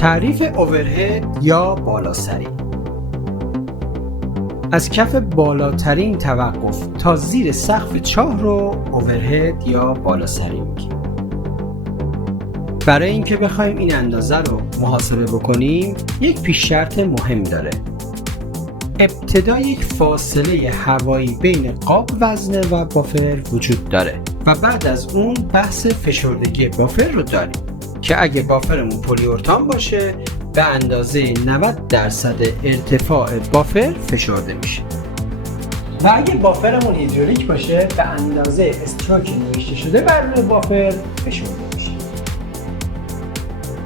تعریف اوورهد یا بالاسری: از کف بالاترین توقف تا زیر سقف چاه رو اوورهد یا بالاسری میگیم. برای اینکه بخوایم این اندازه رو محاسبه بکنیم یک پیش شرط مهم داره. ابتدا یک فاصله هوایی بین قاب وزنه و بافر وجود داره و بعد از اون بحث فشردگی بافر رو داریم که اگه بافرمون پلیورتان باشه به اندازه 90% ارتفاع بافر فشرده میشه و اگه بافرمون هیدرولیک باشه به اندازه استروک نوشته شده بر روی بافر فشرده میشه.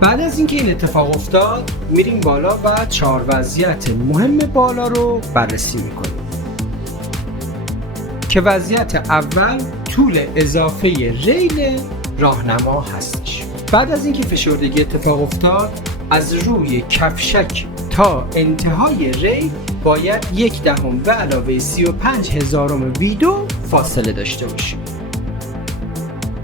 بعد از اینکه این اتفاق افتاد میریم بالا و 4 وضعیت مهم بالا رو بررسی میکنیم که وضعیت اول طول اضافه ریل راهنما هستش. بعد از اینکه فشردگی اتفاق افتاد از روی کفشک تا انتهای ریل باید 1/10 به علاوه 35,000 وی2 فاصله داشته باشیم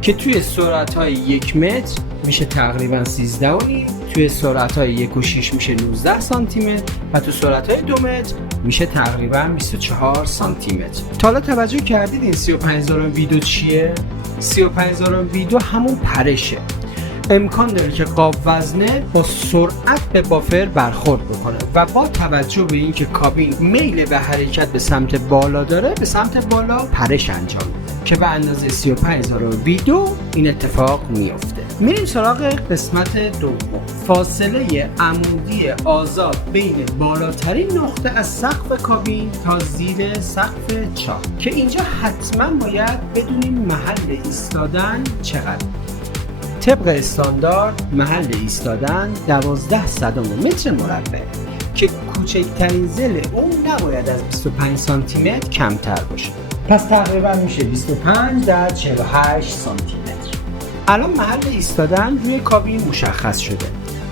که توی سرعت‌های 1 متر میشه تقریبا 13.5، توی سرعت‌های 1.6 میشه 19 سانتی متر و تو سرعت‌های 2 متر میشه تقریبا 24 سانتی متر. تا حالا توجه کردید این 35,000 وی2 چیه؟ 35,000 وی2 همون پرشه. امکان داره که قاب وزنه با سرعت به بافر برخورد بکنه و با توجه به اینکه کابین میل به حرکت به سمت بالا داره به سمت بالا پرش انجام میده که به اندازه 35,000 وی2 این اتفاق میفته. میریم سراغ قسمت دوم، فاصله عمودی آزاد بین بالاترین نقطه از سقف کابین تا زیر سقف چاه که اینجا حتما باید بدونیم محل ایستادن چقدر. طبق استاندارد محل ایستادن 12 صدم متر مربع که کوچکترین ضلع اون نباید از 25 سانتی متر کمتر باشه. پس تقریبا میشه 25 در 48 سانتی متر. الان محل ایستادن روی کابین مشخص شده.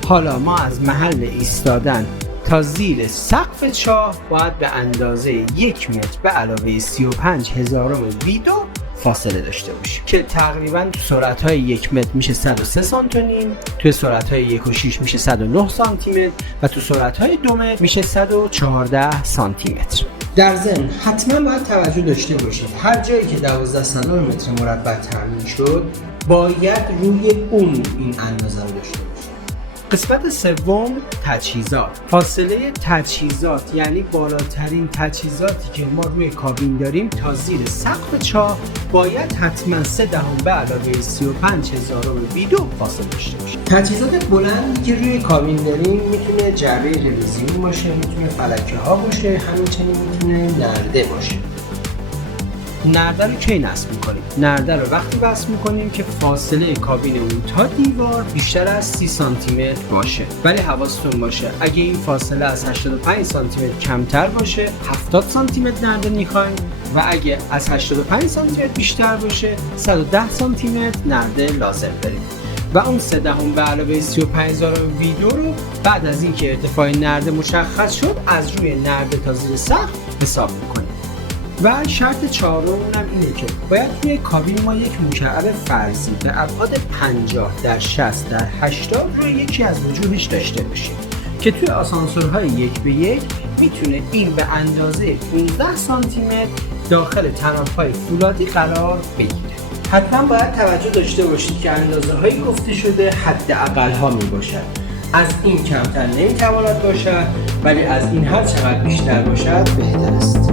حالا ما از محل ایستادن تا زیر سقف چاه باید به اندازه 1 متر به علاوه 35,000 وی2 فاصله داشته باشیم که تقریبا تو سرعت‌های 1 متر میشه 103 سانتی متر، تو سرعت‌های 1.6 میشه 109 سانتی متر و تو سرعت‌های 2 متر میشه 114 سانتی متر. در ضمن حتما باید توجه داشته باشید هر جایی که 12 صدم متر مربع تامین شد باید روی اون این اندازه رو داشته باشید. قسمت سوم، تجهیزات. فاصله تجهیزات یعنی بالاترین تجهیزاتی که ما روی کابین داریم تا زیر سقف چاه باید حتما 3/10 به علاوه 35,000 وی2 فاصله داشته باشه. تجهیزات بلندی که روی کابین داریم میتونه جعبه رویزیون باشه، میتونه فلکه ها باشه، همچنین میتونه نرده باشه. نرده رو کی نصب میکنیم؟ نرده رو وقتی وصل میکنیم که فاصله کابین اون تا دیوار بیشتر از 30 سانتی متر باشه. ولی حواستون باشه اگه این فاصله از 85 سانتی متر کمتر باشه 70 سانتی متر نرده میخوایم و اگه از 85 سانتی متر بیشتر باشه 110 سانتی متر نرده لازم داریم و اون 3/10 به علاوه 35,000 وی2 رو بعد از اینکه ارتفاع نرده مشخص شد از روی نرده تا زیر سقف حساب میکنیم. و شرط چهارم هم اینه که باید توی کابین ما یک مکعب فرضی به ابعاد 50 در 60 در 80 روی یکی از وجوهش داشته باشیم که توی آسانسورهای 1 به 1 میتونه این به اندازه 15 سانتی متر داخل طناب‌های فولادی قرار بگیره. حتما باید توجه داشته باشید که اندازه هایی گفته شده حداقل ها می باشد. از این کمتر نمیتواند باشد ولی از این هر چقدر بیشتر باشد بهتر است.